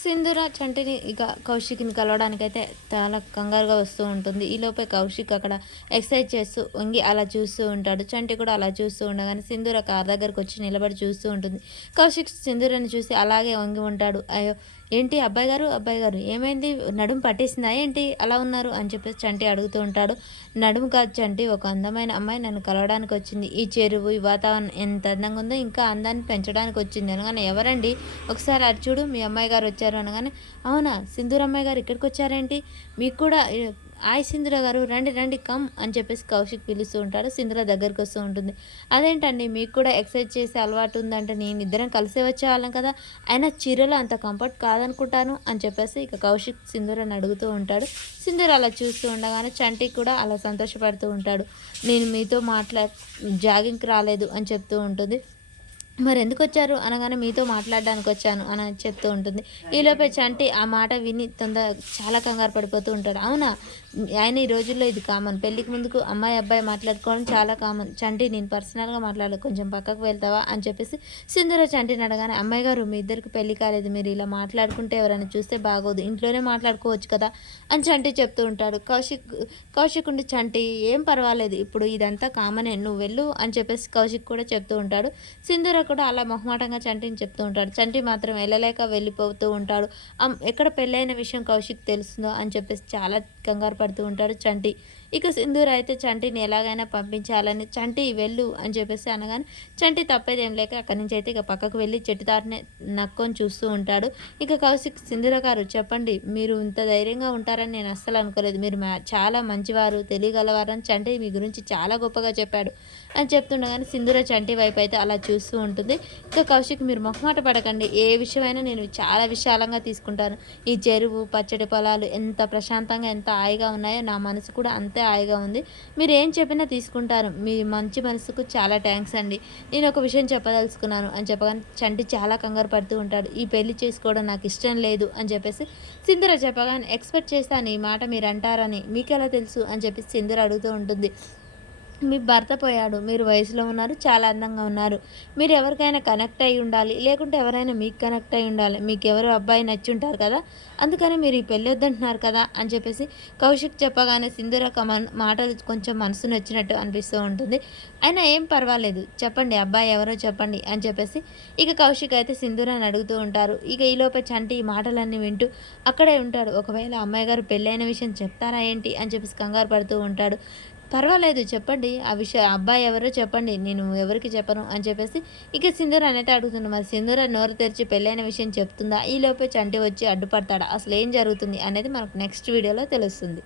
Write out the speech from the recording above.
సింధూర చంటిని ఇక కౌశిక్‌ని కలవడానికైతే చాలా కంగారుగా వస్తూ ఉంటుంది. ఈలోపే కౌశిక్ అక్కడ ఎక్సర్సైజ్ చేస్తూ వంగి అలా చూస్తూ ఉంటాడు. చంటి కూడా అలా చూస్తూ ఉండగానే సింధూర కారు దగ్గరకొచ్చి నిలబడి చూస్తూ ఉంటుంది. కౌశిక్ సింధూరని చూసి అలాగే వంగి ఉంటాడు. అయ్యో! ఏంటి అబ్బాయి గారు ఏమైంది? నడుము పట్టేసిందా ఏంటి అలా ఉన్నారు? అని చెప్పేసి చంటి అడుగుతూ ఉంటాడు. నడుము కాదు చంటి, ఒక అందమైన అమ్మాయి నన్ను కలవడానికొచ్చింది. ఈ చెరువు, ఈ వాతావరణం ఎంత అందంగా ఉందో ఇంకా అందాన్ని పెంచడానికొచ్చింది అనగానే, ఎవరండి? ఒకసారి అటు చూడు మీ అమ్మాయి గారు వచ్చారు అనగానే, అవునా సింధూర అమ్మాయి గారు ఇక్కడికి వచ్చారేంటి? మీకు కూడా హాయ్ సింధూర గారు రండి రండి కమ్ అని చెప్పేసి కౌశిక్ పిలుస్తూ ఉంటాడు. సింధూర దగ్గరికి వస్తూ ఉంటుంది. అదేంటండి మీకు కూడా ఎక్సర్సైజ్ చేసే అలవాటు ఉందంటే నేను ఇద్దరం కలిసే వచ్చేవాళ్ళం కదా, అయినా చీరలో అంత కంఫర్ట్ కాదనుకుంటాను అని చెప్పేసి ఇక కౌశిక్ సింధూరని అడుగుతూ ఉంటాడు. సింధూర అలా చూస్తూ ఉండగానే చంటి కూడా అలా సంతోషపడుతూ ఉంటాడు. నేను మీతో జాగింగ్కి రాలేదు అని చెప్తూ ఉంటుంది. మరెందుకొచ్చారు అనగానే, మీతో మాట్లాడడానికొచ్చాను అని చెప్తూ ఉంటుంది. ఈలోపే చంటి ఆ మాట విని చాలా కంగారు పడిపోతూ ఉంటాడు. అవునా! ఆయన ఈ రోజుల్లో ఇది కామన్. పెళ్ళికి ముందుకు అమ్మాయి, అబ్బాయి మాట్లాడుకోవడం చాలా కామన్. చంటి నేను పర్సనల్‌గా మాట్లాడాలి. కొంచెం పక్కకు వెళ్తావా అని చెప్పేసి సింధూర చంటిని అడగానే, అమ్మాయి గారు మీ ఇద్దరికి పెళ్లి కాలేదు. మీరు ఇలా మాట్లాడుకుంటే ఎవరైనా చూస్తే బాగోదు. ఇంట్లోనే మాట్లాడుకోవచ్చు కదా అని చంటి చెప్తూ ఉంటాడు. కౌశిక్ ఉండి, చంటి ఏం పర్వాలేదు. ఇప్పుడు ఇదంతా కామనే. నువ్వు వెళ్ళు అని చెప్పేసి కౌశిక్ కూడా చెప్తూ ఉంటాడు. సింధూర కూడా అలా మొహమాటంగా చంటిని చెప్తూ ఉంటాడు. చంటి మాత్రం వెళ్ళలేక వెళ్ళిపోతూ ఉంటాడు. ఎక్కడ పెళ్ళైన విషయం కౌశిక్ తెలుస్తుందో అని చెప్పేసి చాలా కంగారు పడుతూ ఉంటాడు చంటి. ఇక సింధూర అయితే చంటిని ఎలాగైనా పంపించాలని, చంటి వెళ్ళు అని చెప్పేసి అనగానే, చంటి తప్పేదేం లేక అక్కడి నుంచి అయితే ఇక పక్కకు వెళ్ళి చెట్టు తాటనే నక్కొని చూస్తూ ఉంటాడు. ఇక కౌశిక్, సింధూర గారు చెప్పండి, మీరు ఇంత ధైర్యంగా ఉంటారని నేను అస్సలు అనుకోలేదు. మీరు చాలా మంచివారు, తెలియగలవారని చంటి మీ గురించి చాలా గొప్పగా చెప్పాడు అని చెప్తుండగానే సింధూర చంటి వైపు అయితే అలా చూస్తూ ఉంటుంది. ఇక కౌశిక్, మీరు మొహమాట పడకండి, ఏ విషయమైనా నేను చాలా విశాలంగా తీసుకుంటాను. ఈ చెరువు, పచ్చడి పొలాలు ఎంత ప్రశాంతంగా ఎంత హాయిగా ఉన్నాయో నా మనసు కూడా అంతే హాయిగా ఉంది. మీరు ఏం చెప్పినా తీసుకుంటారు. మీ మంచి మనసుకు చాలా థ్యాంక్స్ అండి. నేను ఒక విషయం చెప్పదలుచుకున్నాను అని చెప్పగానే చంటి చాలా కంగారు పడుతూ ఉంటాడు. ఈ పెళ్లి చేసుకోవడం నాకు ఇష్టం లేదు అని చెప్పేసి సింధూర చెప్పగానే, ఎక్స్పెక్ట్ చేస్తాను ఈ మాట మీరు అంటారని, మీకెలా తెలుసు అని చెప్పేసి సింధూర అడుగుతూ ఉంటుంది. మీ భర్త పోయాడు, మీరు వయసులో ఉన్నారు, చాలా అందంగా ఉన్నారు, మీరు ఎవరికైనా కనెక్ట్ అయ్యి ఉండాలి, లేకుంటే ఎవరైనా మీకు కనెక్ట్ అయ్యి ఉండాలి, మీకు ఎవరు అబ్బాయి నచ్చి ఉంటారు కదా, అందుకని మీరు ఈ పెళ్ళి వద్దంటున్నారు కదా అని చెప్పేసి కౌశిక్ చెప్పగానే సింధూర మాటలు కొంచెం మనసు నచ్చినట్టు అనిపిస్తూ ఉంటుంది. అయినా ఏం పర్వాలేదు, చెప్పండి అబ్బాయి ఎవరో చెప్పండి అని చెప్పేసి ఇక కౌశిక్ అయితే సింధూరాన్ని అడుగుతూ ఉంటారు. ఇక ఈలోపే చంటి ఈ మాటలన్నీ వింటూ అక్కడే ఉంటాడు. ఒకవేళ అమ్మాయి గారు పెళ్ళైన విషయం చెప్తారా ఏంటి అని చెప్పేసి కంగారు పడుతూ ఉంటాడు. పర్వాలేదు చెప్పండి, ఆ విషయం అబ్బాయి ఎవరో చెప్పండి, నేను ఎవరికి చెప్పను అని చెప్పేసి ఇక సింధూర అనేది అడుగుతుంది. మరి సింధూర నోరు తెరిచి పెళ్ళైన విషయం చెప్తుందా? ఈలోపే చంటి వచ్చి అడ్డుపడతాడా? అసలు ఏం జరుగుతుంది అనేది మనకు నెక్స్ట్ వీడియోలో తెలుస్తుంది.